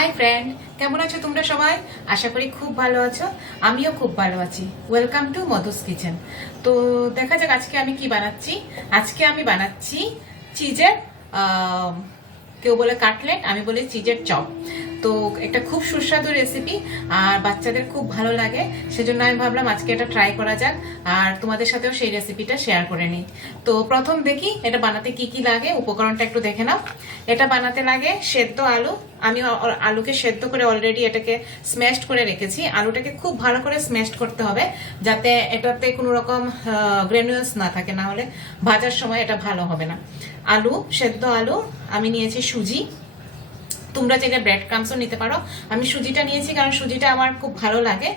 Hi friend, কেমন আছো তোমরা সবাই? আশা করি খুব ভালো আছো। আমিও খুব ভালো আছি। Welcome to Madhu's kitchen. তো দেখা যাক আজকে আমি কি বানাচ্ছি। আজকে আমি বানাচ্ছি চিজের কেউ বলে কাটলেট, আমি বলি চিজের চপ। তো একটা খুব সুস্বাদু রেসিপি আর বাচ্চাদের খুব ভালো লাগে, সেজন্য আমি ভাবলাম আজকে এটা ট্রাই করা যাক আর তোমাদের সাথেও সেই রেসিপিটা শেয়ার করে নিই। তো প্রথম দেখি এটা বানাতে কি কি লাগে, উপকরণটা একটু দেখে নাও। এটা বানাতে লাগে সেদ্ধ আলু। আমি আলুকে সেদ্ধ করে অলরেডি এটাকে স্ম্যাশড করে রেখেছি। আলুটাকে খুব ভালো করে স্ম্যাশড করতে হবে যাতে এটাতে কোনো রকম গ্রেনুলস না থাকে, না হলে ভাজার সময় এটা ভালো হবে না। আলু, সেদ্ধ আলু। আমি নিয়েছি সুজি, তোমরা চাইলে ব্রেড ক্রামসও নিতে পারো। আমি সুজিটা নিয়েছি কারণ সুজিটা আমার খুব ভালো লাগে।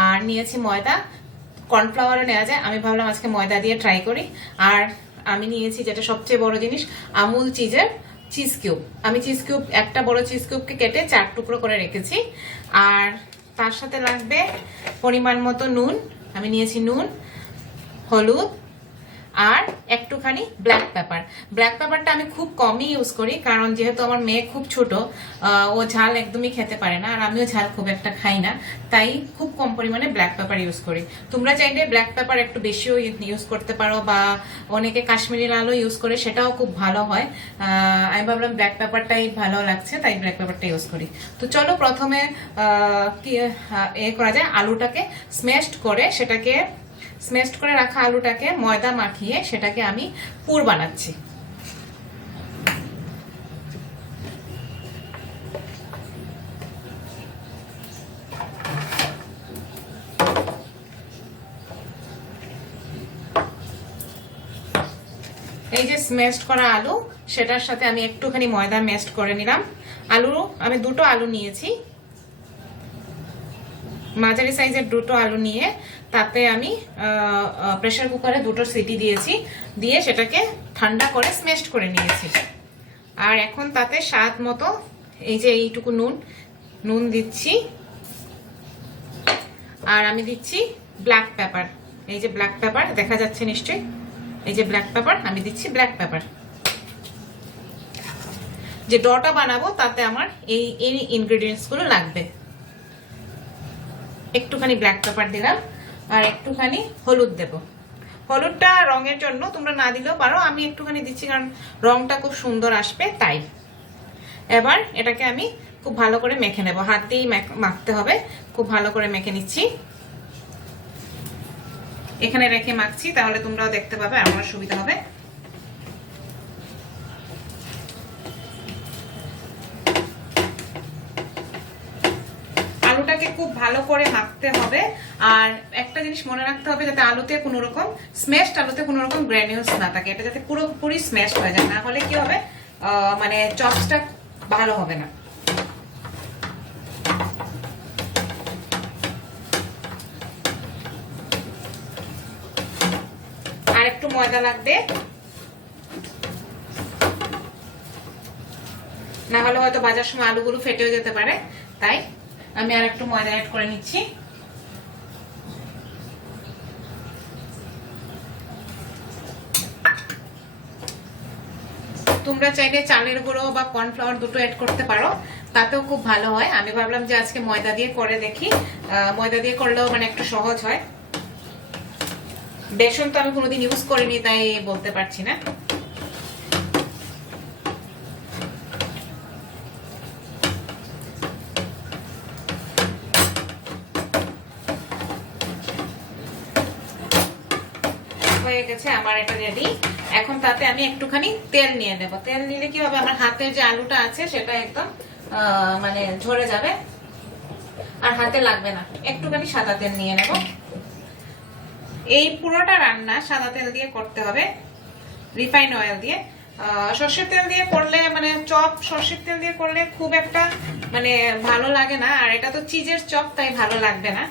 আর নিয়েছি ময়দা, কর্নফ্লাওয়ারও নেওয়া যায়, আমি ভাবলাম আজকে ময়দা দিয়ে ট্রাই করি। আর আমি নিয়েছি যেটা সবচেয়ে বড় জিনিস, আমুল চিজের চিজ কিউব। আমি চিজ কিউব, একটা বড় চিজ কিউবকে কেটে 4 টুকরো করে রেখেছি। আর তার সাথে লাগবে পরিমাণ মতো নুন। আমি নিয়েছি নুন, হলুদ আর একটুখানি ব্ল্যাক পেপার। ব্ল্যাক পেপারটা আমি খুব কমই ইউজ করি কারণ যেহেতু আমার মেয়ে খুব ছোট, ও ঝাল একদমই খেতে পারে না আর আমিও ঝাল খুব একটা খাই না, তাই খুব কম পরিমাণে ব্ল্যাক পেপার ইউজ করি। তোমরা চাইলে ব্ল্যাক পেপার একটু বেশিও ইউজ করতে পারো বা অনেকে কাশ্মীরি লালও ইউজ করে, সেটাও খুব ভালো হয়। আমি ভাবলাম ব্ল্যাক পেপারটাই ভালো লাগছে তাই ব্ল্যাক পেপারটা ইউজ করি। তো চলো প্রথমে করা যায়, আলুটাকে স্ম্যাশড করে স্ম্যাশড করে রাখা আলুটাকে ময়দা মাখিয়ে সেটাকে আমি পুর বানাচ্ছি। এই যে স্ম্যাশড করা আলু, সেটার সাথে আমি একটুখানি ময়দা ম্যাশড করে নিলাম। আমি দুটো আলু নিয়েছি, মাঝারি সাইজের দুটো আলু নিয়ে তাতে আমি প্রেসার কুকারে 2টো সিটি দিয়েছি, দিয়ে সেটাকে ঠান্ডা করে স্ম্যাশড করে নিয়েছি। আর এখন তাতে স্বাদ মতো এই যে এইটুকু নুন দিচ্ছি। আর আমি দিচ্ছি ব্ল্যাক পেপার। এই যে ব্ল্যাক পেপার দেখা যাচ্ছে নিশ্চয়ই, এই যে ব্ল্যাক পেপার, আমি দিচ্ছি ব্ল্যাক পেপার। যে ডটা বানাবো তাতে আমার এই ইনগ্রেডিয়েন্টস গুলো লাগবে। একটুখানি ব্ল্যাক পেপার দিলাম আর একটুখানি হলুদ দেব। হলুদটা রঙের জন্য, তোমরা না দিলেও পারো, আমি একটুখানি দিচ্ছি কারণ রংটা খুব সুন্দর আসবে তাই। এবার এটাকে আমি খুব ভালো করে মেখে নেব, হাত দিয়েই মাখতে হবে। খুব ভালো করে মেখে নিচ্ছি, এখানে রেখে মাখছি, তাহলে তোমরাও দেখতে পাবে, আমার সুবিধা হবে। আলুটাকে খুব ভালো করে মাখতে হবে। আর একটা জিনিস মনে রাখতে হবে, যাতে আলুতে কোনো রকম গ্র্যানিউলস না থাকে, এটা যাতে পুরোপুরি স্ম্যাশড হয়ে যায়, না হলে কি হবে, মানে চপসটা ভালো হবে না। আর একটু ময়দা লাগবে, না হলে হয়তো ভাজার সময় আলুগুলো ফেটেও যেতে পারে, তাই আমি আর একটু ময়দা অ্যাড করে নিচ্ছি। তোমরা চাইলে চালের গুঁড়ো বা কর্নফ্লাওয়ার দুটো অ্যাড করতে পারো, তাতেও খুব ভালো হয়। আমি ভাবলাম যে আজকে ময়দা দিয়ে করে দেখি, ময়দা দিয়ে করলেও মানে একটু সহজ হয়। বেসন তো আমি কোনোদিন ইউজ করিনি তাই বলতে পারছি না। হয়ে গেছে আমার এটা রেডি। এখন তাতে আমি একটুখানি তেল নিয়ে নেব। তেল নিলে কি হবে, আমার হাতের যে আলুটা আছে সেটা একদম মানে ঝরে যাবে আর হাতে লাগবে না। একটুখানি সাদা তেল নিয়ে নেব। এই পুরোটা রান্না সাদা তেল দিয়ে করতে হবে, রিফাইন অয়েল দিয়ে। সর্ষের তেল দিয়ে করলে মানে চপ সর্ষের তেল দিয়ে করলে খুব একটা মানে ভালো লাগে না, আর এটা তো চিজের চপ তাই ভালো লাগবে না।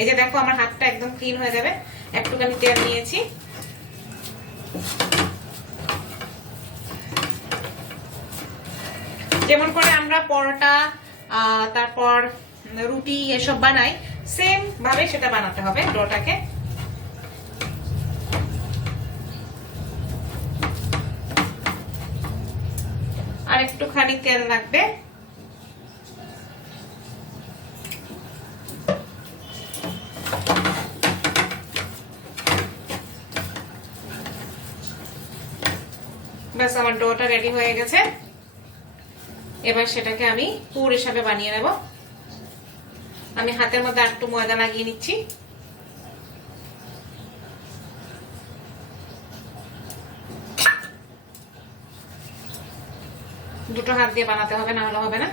এই যে দেখো আমার হাতটা একদম ক্লিন হয়ে যাবে। একটুখানি তেল নিয়েছি, যেমন করে আমরা পরোটা তারপর রুটি এসব বানাই, সেম ভাবে সেটা বানাতে হবে ডোটাকে। আর একটুখানি তেল লাগবে। ব্যাস আমার ডোটা রেডি হয়ে গেছে। এবার সেটাকে আমি পুর হিসাবে বানিয়ে নেব। আমি হাতের মধ্যে একটু ময়দা লাগিয়ে নিচ্ছি। দুটো হাত দিয়ে বানাতে হবে, না হলে হবে না।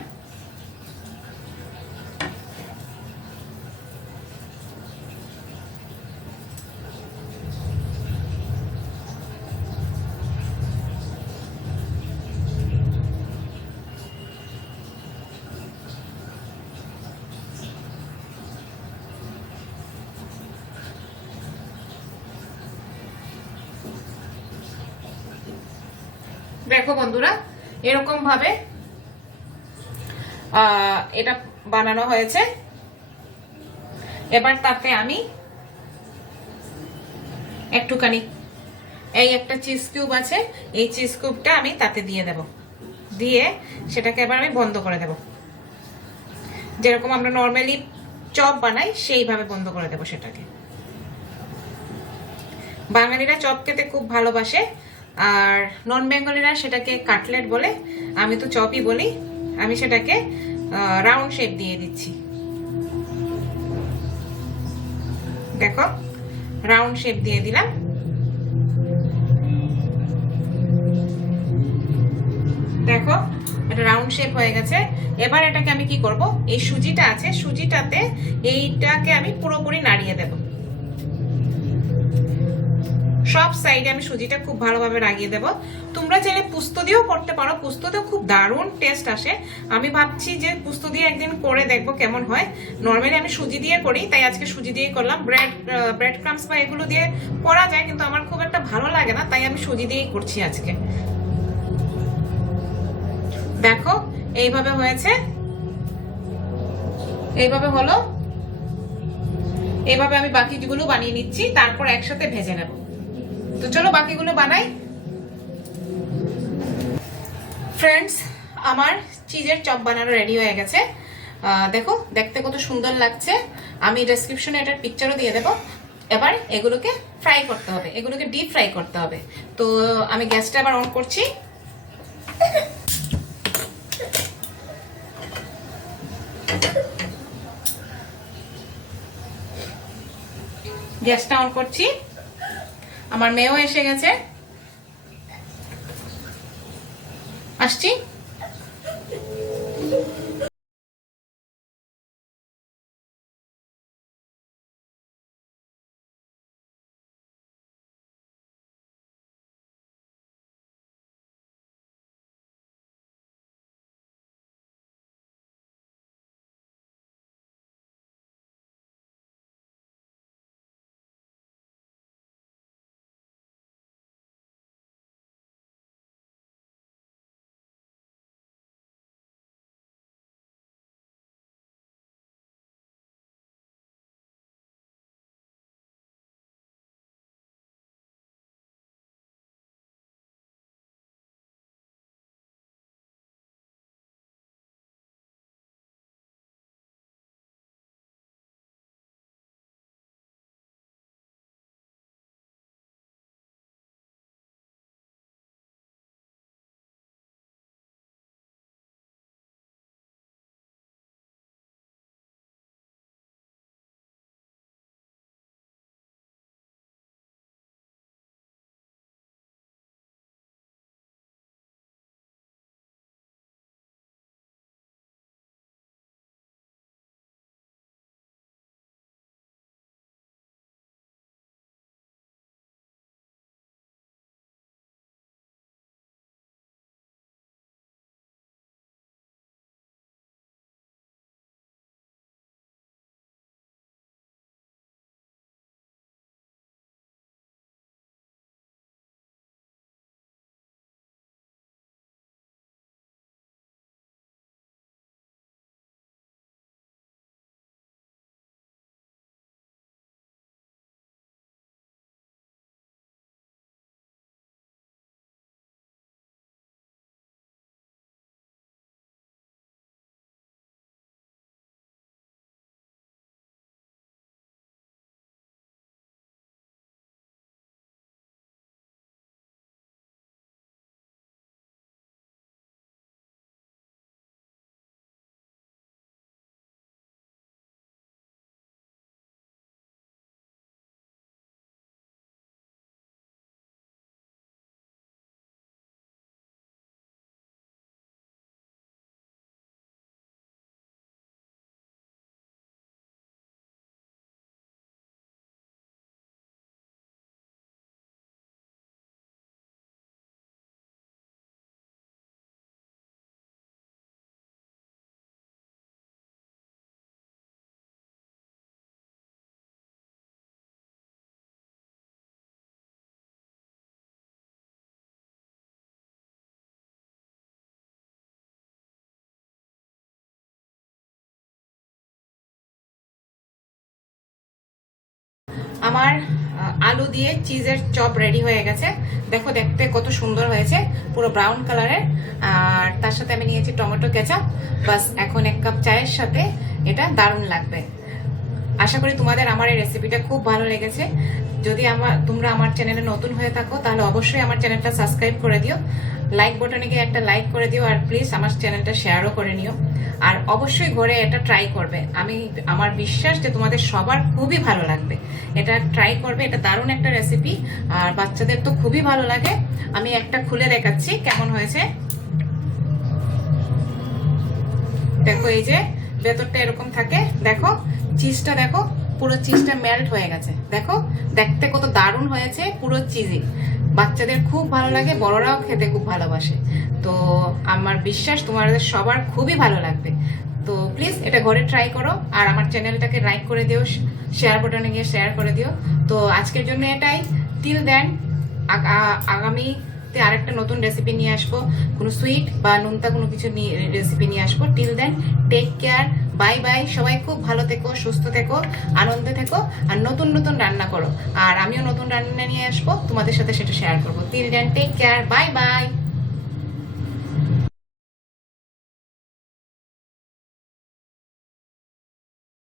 দেখো বন্ধুরা, এরকম ভাবে এটা বানানো হয়েছে। এবার তাতে আমি একটুখানি, এই একটা চিজ কিউব আছে, এই চিজ কিউবটা আমি তাতে দিয়ে দেব। দিয়ে সেটাকে এবার আমি বন্ধ করে দেব, যেরকম আমরা নর্মালি চপ বানাই সেইভাবে বন্ধ করে দেব সেটাকে। বাঙালিরা চপ খেতে খুব ভালোবাসে, আর নন বেঙ্গলিরা সেটাকে কাটলেট বলে, আমি তো চপই বলি। আমি সেটাকে রাউন্ড শেপ দিয়ে দিচ্ছি। দেখো, রাউন্ড শেপ দিয়ে দিলাম। দেখো, এটা রাউন্ড শেপ হয়ে গেছে। এবার এটাকে আমি কি করব, এই সুজিটা আছে, সুজিটাতে এইটাকে আমি পুরোপুরি নাড়িয়ে দেব। সব সাইডে আমি সুজিটা খুব ভালোভাবে লাগিয়ে দেব। তোমরা চাইলে পুস্ত দিয়েও করতে পারো, পুস্ত দিয়েও খুব দারুণ টেস্ট আসে। আমি ভাবছি যে পুস্ত দিয়ে একদিন করে দেখবো কেমন হয়। নর্মালি আমি সুজি দিয়ে করি, তাই আজকে সুজি দিয়েই করলাম। ব্রেড ক্রামস বা এগুলো দিয়ে করা যায়, কিন্তু আমার খুব একটা ভালো লাগে না, তাই আমি সুজি দিয়েই করছি আজকে। দেখো, এইভাবে হয়েছে, এইভাবে হলো। এইভাবে আমি বাকিগুলো বানিয়ে নিচ্ছি, তারপর একসাথে ভেজে নেব। তো চলো বাকিগুলো বানাই। ফ্রেন্ডস, আমার চিজের চপ বানানো রেডি হয়ে গেছে। দেখো, দেখতে কত সুন্দর লাগছে। আমি ডেসক্রিপশনে এটার পিকচারও দিয়ে দেবো। এবার এগুলোকে ফ্রাই করতে হবে, এগুলোকে ডিপ ফ্রাই করতে হবে। তো আমি গ্যাসটা আবার অন করছি। গ্যাসটা অন করছি। আমার মেয়েও এসে গেছে, আসছি। আমার আলু দিয়ে চিজের চপ রেডি হয়ে গেছে। দেখো দেখতে কত সুন্দর হয়েছে, পুরো ব্রাউন কালারের। আর তার সাথে আমি নিয়েছি টমেটো কেচাপ। বাস এখন 1 কাপ চায়ের সাথে এটা দারুণ লাগবে। আশা করি তোমাদের আমার এই রেসিপিটা খুব ভালো লেগেছে। যদি তোমরা আমার চ্যানেলে নতুন হয়ে থাকো তাহলে অবশ্যই আমার চ্যানেলটা সাবস্ক্রাইব করে দিও, লাইক বাটনে গিয়ে একটা লাইক করে দিও, আর প্লিজ আমার চ্যানেলটা শেয়ারও করে নিও। আর অবশ্যই ঘরে এটা ট্রাই করবে। আমার বিশ্বাস যে তোমাদের সবার খুবই ভালো লাগবে। এটা ট্রাই করবে, এটা দারুণ একটা রেসিপি, আর বাচ্চাদের তো খুবই ভালো লাগে। আমি একটা খুলে দেখাচ্ছি কেমন হয়েছে। দেখো এই যে ভেতরটা এরকম থাকে, দেখো চিজটা, দেখো পুরো চিজটা মেল্ট হয়ে গেছে। দেখো দেখতে কত দারুণ হয়েছে, পুরো চিজি। বাচ্চাদের খুব ভালো লাগে, বড়রাও খেতে খুব ভালোবাসে। তো আমার বিশ্বাস তোমাদের সবার খুবই ভালো লাগবে। তো প্লিজ এটা ঘরে ট্রাই করো, আর আমার চ্যানেলটাকে লাইক করে দিও, শেয়ার বাটনে গিয়ে শেয়ার করে দিও। তো আজকের জন্য এটাই। টিল দেন আগামীতে আরেকটা নতুন রেসিপি নিয়ে আসবো, কোনো সুইট বা নোনতা কোনো কিছু রেসিপি নিয়ে আসবো। Till then take care, bye bye. সবাই খুব ভালো থেকো, সুস্থ থেকো, আনন্দে থেকো, আর নতুন নতুন রান্না করো। আর আমিও নতুন রান্না নিয়ে আসবো, তোমাদের সাথে সেটা শেয়ার করবো। Till then take care, bye by.